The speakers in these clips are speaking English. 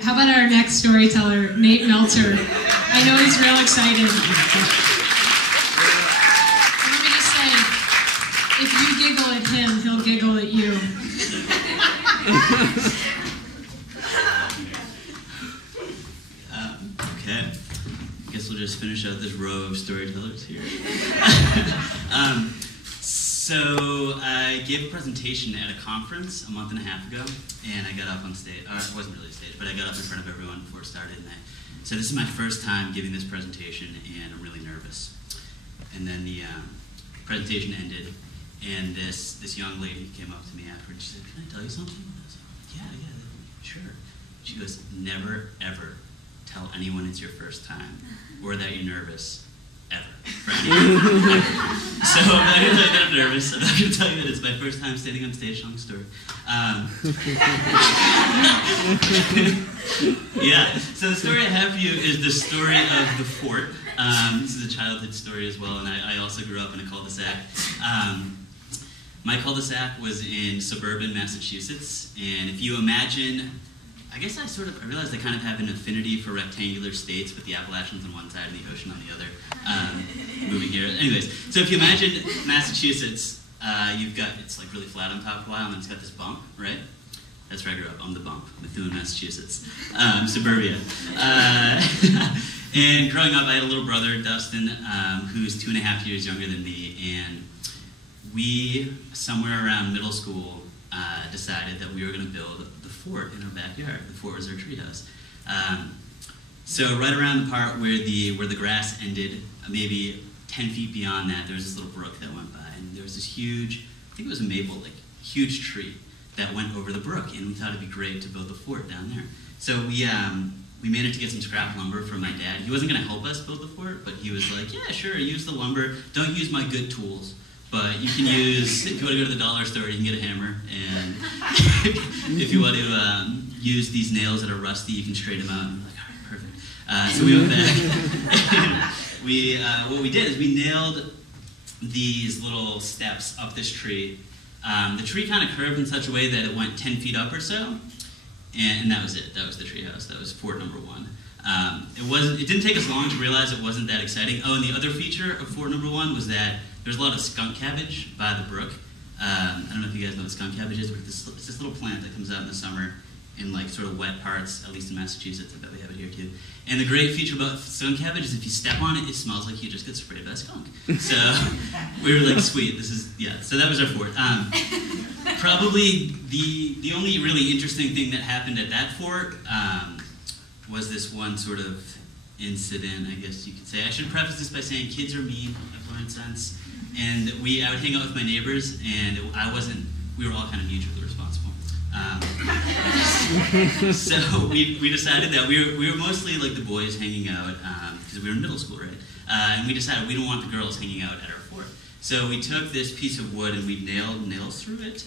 How about our next storyteller, Nate Meltzer? I know he's real excited. Let me just say, if you giggle at him, he'll giggle at you. Okay. I guess we'll just finish out this row of storytellers here. So I gave a presentation at a conference a month and a half ago, and I got up on stage. It wasn't really a stage, but I got up in front of everyone before it started, and I said, this is my first time giving this presentation, and I'm really nervous. And then the presentation ended, and this young lady came up to me afterwards. She said, can I tell you something? I was like, yeah, sure. She goes, never, ever tell anyone it's your first time, or that you're nervous. Ever. For anyone. So I'm not going to tell you that I'm nervous. I'm not going to tell you that it's my first time standing on stage telling a story. Yeah, so the story I have for you is the story of the fort. This is a childhood story as well, and I also grew up in a cul-de-sac. My cul-de-sac was in suburban Massachusetts, and if you imagine, I guess I realized I kind of have an affinity for rectangular states with the Appalachians on one side and the ocean on the other, moving here. Anyways, so if you imagine Massachusetts, it's like really flat on top of a while, and then it's got this bump, right? That's where I grew up, on the bump, Methuen, Massachusetts, suburbia. And growing up, I had a little brother, Dustin, who's 2.5 years younger than me, and we, somewhere around middle school, decided that we were going to build the fort in our backyard. The fort was our treehouse. So right around the part where the grass ended, maybe 10 feet beyond that, there was this little brook that went by, and there was this huge, I think it was a maple, like huge tree that went over the brook, and we thought it'd be great to build the fort down there. So we managed to get some scrap lumber from my dad. He wasn't going to help us build the fort, but he was like, yeah, sure, use the lumber. Don't use my good tools. But you can use, if you want to go to the dollar store, you can get a hammer, and if you want to use these nails that are rusty, you can straighten them out. And I'm like, all right, perfect. So we went back. What we did is we nailed these little steps up this tree. The tree kind of curved in such a way that it went 10 feet up or so, and that was it. That was the treehouse. That was fort number 1. It didn't take us long to realize it wasn't that exciting. Oh, and the other feature of fort number 1 was that there's a lot of skunk cabbage by the brook. I don't know if you guys know what skunk cabbage is, but it's this little plant that comes out in the summer in like sort of wet parts, at least in Massachusetts. I bet we have it here too. And the great feature about skunk cabbage is if you step on it, it smells like you just get sprayed by a skunk. So we were like, sweet, so that was our fort. Probably the only really interesting thing that happened at that fort was this one sort of incident, I guess you could say. I should preface this by saying kids are mean, I've learned since. And I would hang out with my neighbors, and we were all kind of mutually responsible. So we decided that we were mostly like the boys hanging out, because we were in middle school, right? And we decided we don't want the girls hanging out at our fort. So we took this piece of wood and we nailed nails through it.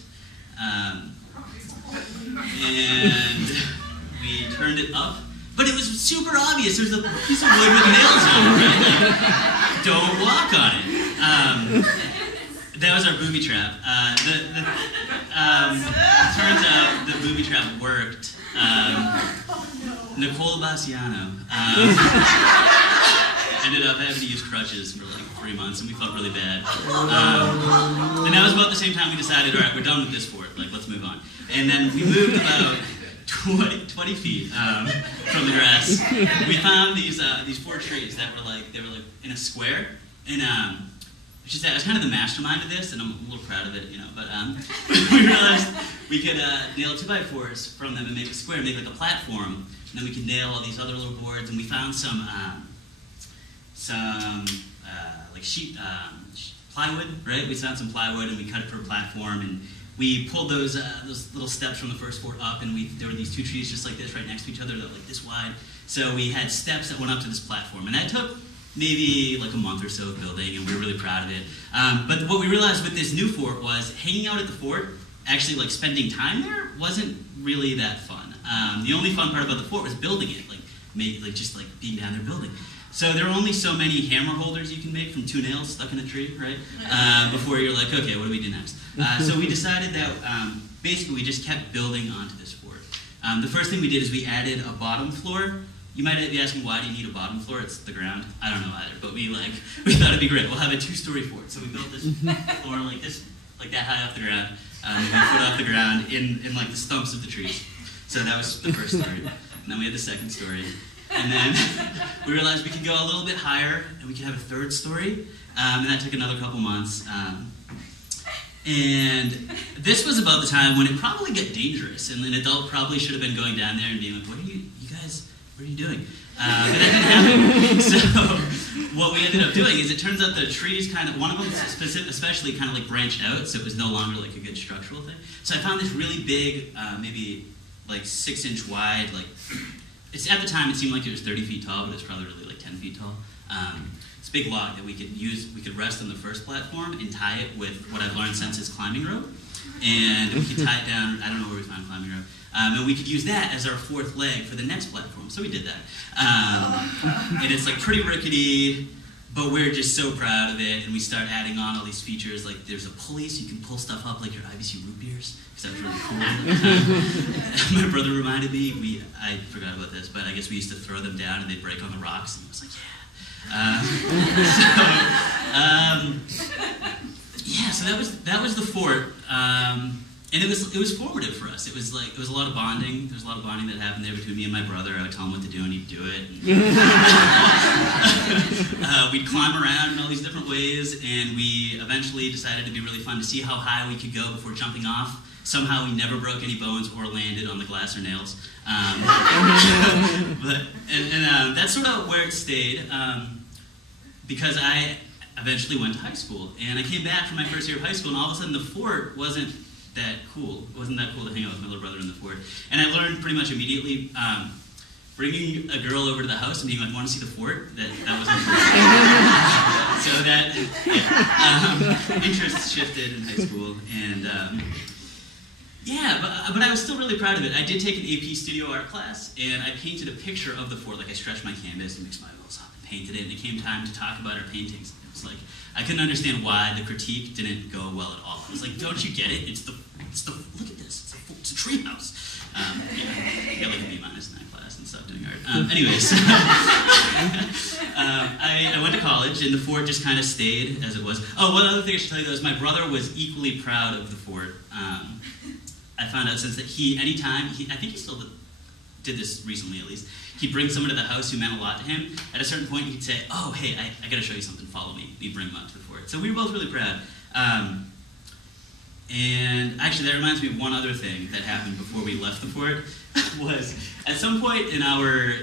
And we turned it up. But it was super obvious. There's a piece of wood with nails on it, right? Like, don't walk on it. That was our booby trap. It turns out the booby trap worked. Nicole Bassiano ended up having to use crutches for like 3 months, and we felt really bad. And that was about the same time we decided, all right, we're done with this fort. Like, let's move on. And then we moved about 20 feet from the grass. We found these 4 trees that were like in a square, and I was kind of the mastermind of this, and I'm a little proud of it, you know. But we realized we could nail 2x4s from them and make a square, make like a platform, and then we could nail all these other little boards. And we found some like sheet plywood, right? We found some plywood and we cut it for a platform, and we pulled those little steps from the first fort up, and there were these 2 trees just like this right next to each other that were like this wide. So we had steps that went up to this platform, and that took maybe like a month or so of building, and we were really proud of it. But what we realized with this new fort was hanging out at the fort, actually like spending time there, wasn't really that fun. The only fun part about the fort was building it, just being down there building. So there are only so many hammer holders you can make from 2 nails stuck in a tree, right? Before you're like, okay, what do we do next? So we decided that basically we just kept building onto this fort. The first thing we did is we added a bottom floor. You might be asking, why do you need a bottom floor? It's the ground. I don't know either, but we thought it'd be great. We'll have a 2-story fort. So we built this floor like this, like that high off the ground, maybe a foot off the ground in like the stumps of the trees. So that was the first story. And then we had the second story. And then we realized we could go a little bit higher and we could have a third story. And that took another couple months. And this was about the time when it probably got dangerous. And an adult probably should have been going down there and being like, what are you doing? But that didn't happen. So what we ended up doing is it turns out the trees kind of, one of them especially kind of like branched out, so it was no longer like a good structural thing. So I found this really big, maybe like 6-inch wide, like, at the time it seemed like it was 30 feet tall, but it was probably really like 10 feet tall. It's a big log that we could rest on the first platform and tie it with what I've learned since is climbing rope. And we could tie it down, I don't know where we found climbing rope. And we could use that as our fourth leg for the next platform. So we did that. And it's like pretty rickety, but we're just so proud of it. And we start adding on all these features. Like there's a pulley so you can pull stuff up like your IBC root beers, because that was really cool at the time. My brother reminded me, I forgot about this, but I guess we used to throw them down and they'd break on the rocks. And I was like, yeah. So that was the fort. And it was formative for us. It was a lot of bonding. There was a lot of bonding that happened there between me and my brother. I would tell him what to do and he'd do it. We'd climb around in all these different ways, and we eventually decided it'd be really fun to see how high we could go before jumping off. Somehow we never broke any bones or landed on the glass or nails. But that's sort of where it stayed, because I eventually went to high school. And I came back from my first year of high school, and all of a sudden the fort wasn't that cool. It wasn't that cool to hang out with my little brother in the fort. And I learned pretty much immediately, bringing a girl over to the house and being like, want to see the fort? That wasn't cool. So that, interests shifted in high school. And but I was still really proud of it. I did take an AP studio art class, and I painted a picture of the fort. Like I stretched my canvas and mixed my oils up and painted it, and it came time to talk about our paintings. It was like, I couldn't understand why the critique didn't go well at all. I was like, don't you get it? It's the look at this, it's a tree house. I got like a B- in that class and stopped doing art. Anyways, I went to college, and the fort just kind of stayed as it was. Oh, one other thing I should tell you though is my brother was equally proud of the fort. I found out since that anytime, I think he still did this recently at least, he'd bring someone to the house who meant a lot to him. At a certain point, he'd say, oh, hey, I gotta show you something, follow me. He'd bring him up to the fort. So we were both really proud. And actually, that reminds me of one other thing that happened before we left the fort, was at some point in our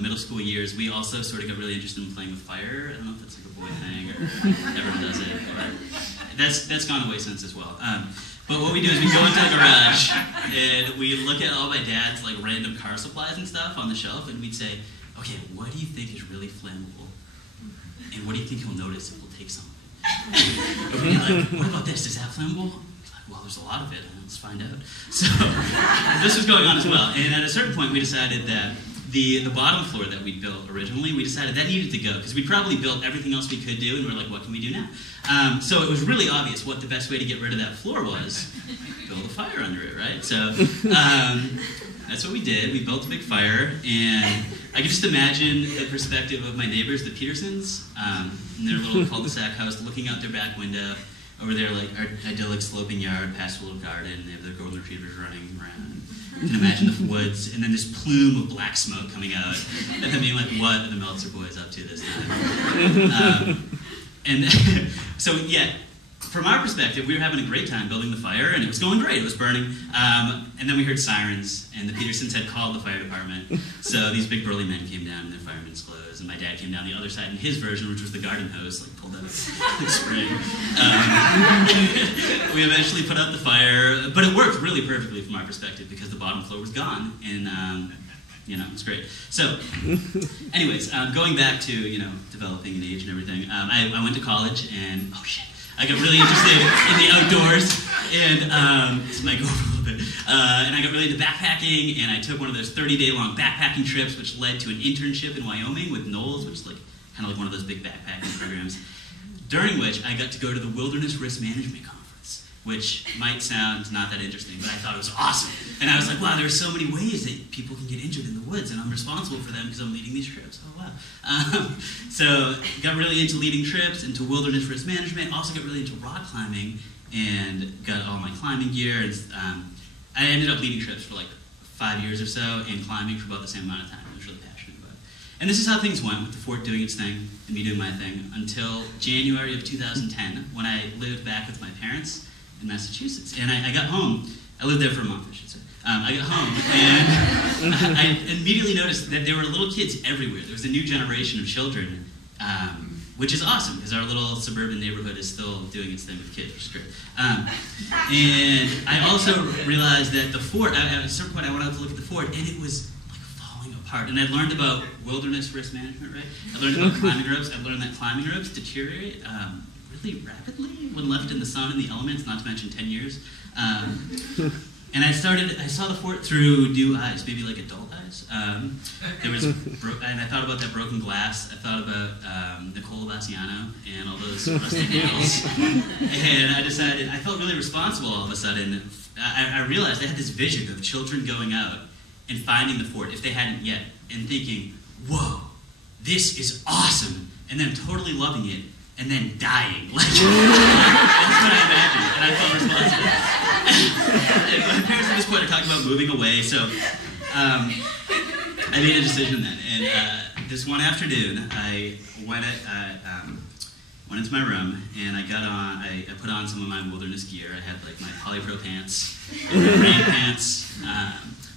middle school years, we also sort of got really interested in playing with fire. I don't know if that's like a boy thing or everyone does it, or that's gone away since as well. But what we do is we go into the garage and we look at all my dad's like random car supplies and stuff on the shelf, and we'd say, okay, what do you think is really flammable? And what do you think he'll notice if we'll take something? And we'd be like, what about this? Is that flammable? He's like, well, there's a lot of it. Let's find out. So this was going on as well. And at a certain point, we decided that the bottom floor that we built originally, we decided that needed to go, because we probably built everything else we could do, and we were like, what can we do now? So it was really obvious what the best way to get rid of that floor was. Build a fire under it, right? So that's what we did. We built a big fire, and I can just imagine the perspective of my neighbors, the Petersons, in their little cul-de-sac house, looking out their back window, over there, like our idyllic sloping yard, past a little garden. They have their golden retrievers running around. You can imagine the woods, and then this plume of black smoke coming out, and then being like, what are the Meltzer boys up to this time? So yeah, from our perspective, we were having a great time building the fire, and it was going great. It was burning. And then we heard sirens, and the Petersons had called the fire department. So these big burly men came down in their fireman's clothes, and my dad came down the other side in his version, which was the garden hose, like pulled out like spray. We eventually put out the fire, but it worked really perfectly from our perspective because the bottom floor was gone, and it was great. So, anyways, going back to developing an age and everything, I went to college, and oh shit. I got really interested in the outdoors, and this might go over a little bit. And I got really into backpacking, and I took one of those 30-day-long backpacking trips, which led to an internship in Wyoming with Knowles, which is kind of like one of those big backpacking programs. During which I got to go to the Wilderness Risk Management Conference, which might sound not that interesting, but I thought it was awesome. And I was like, wow, there's so many ways that people can get injured in the woods, and I'm responsible for them because I'm leading these trips. Oh, wow. So got really into leading trips, into wilderness risk management, also got really into rock climbing, and got all my climbing gear. And I ended up leading trips for like 5 years or so, and climbing for about the same amount of time. I was really passionate about it. And this is how things went, with the fort doing its thing, and me doing my thing, until January of 2010, when I lived back with my parents in Massachusetts. And I got home. I lived there for a month, I should say. I got home, and I immediately noticed that there were little kids everywhere. There was a new generation of children, which is awesome, because our little suburban neighborhood is still doing its thing with kids, which is great. And I also realized that the fort, at a certain point I went out to look at the fort, and it was like falling apart. And I learned about wilderness risk management, right? I learned about climbing ropes. I learned that climbing ropes deteriorate really rapidly when left in the sun and the elements, not to mention 10 years. And I saw the fort through new eyes, maybe like adult eyes. And I thought about that broken glass. I thought about Nicole Bassiano and all those rusty nails. And I felt really responsible all of a sudden. I realized I had this vision of children going out and finding the fort, if they hadn't yet, and thinking, whoa, this is awesome, and then totally loving it, and then dying. Like, that's what I imagined, and I felt responsible. My parents at this point are talking about moving away, so I made a decision then. And this one afternoon, I went into my room, and I put on some of my wilderness gear. I had like my polypro pants, and my rain pants,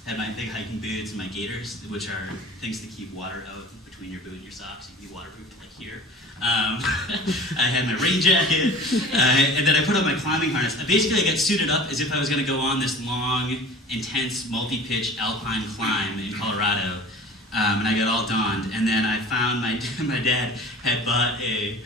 had my big hiking boots and my gaiters, which are things to keep water out between your boot and your socks. You can be waterproof like here. I had my rain jacket, and then I put on my climbing harness. Basically, I got suited up as if I was going to go on this long, intense, multi-pitch alpine climb in Colorado, and I got all donned. And then I found my dad had bought a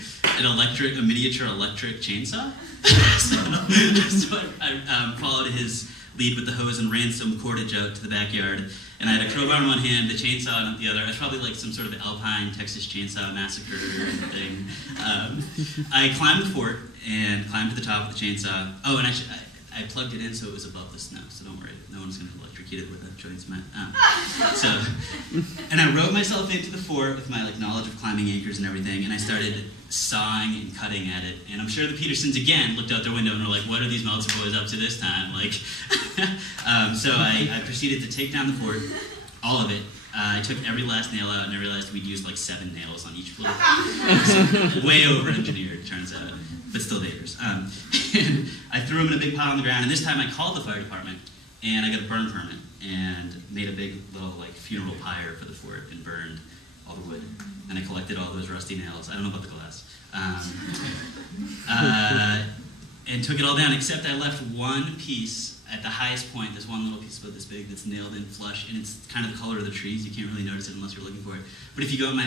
miniature electric chainsaw. so I followed his lead with the hose and ran some cordage out to the backyard. And I had a crowbar in one hand, the chainsaw in the other. It was probably like some sort of Alpine Texas Chainsaw Massacre thing. I climbed the fort and climbed to the top of the chainsaw. Oh, and I plugged it in so it was above the snow, so don't worry. No one's going to electrocute it with a joint cement. And I rode myself into the fort with my knowledge of climbing anchors and everything, and I started sawing and cutting at it. And I'm sure the Petersons again looked out their window and were like, what are these Meltzer boys up to this time? So I proceeded to take down the fort, all of it. I took every last nail out, and I realized we'd used like 7 nails on each floor. Way over-engineered, turns out, but still dangerous. And I threw them in a big pile on the ground, and this time I called the fire department, and I got a burn permit, and made a big little funeral pyre for the fort, and burned all the wood. And I collected all those rusty nails. I don't know about the glass. And took it all down, except I left one piece at the highest point. There's one little piece about this big that's nailed in flush, and it's kind of the color of the trees. You can't really notice it unless you're looking for it. But if you go in my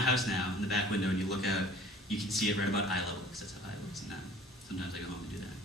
house now, in the back window, and you look out, you can see it right about eye level, because that's how high it looks. And sometimes I go home and do that.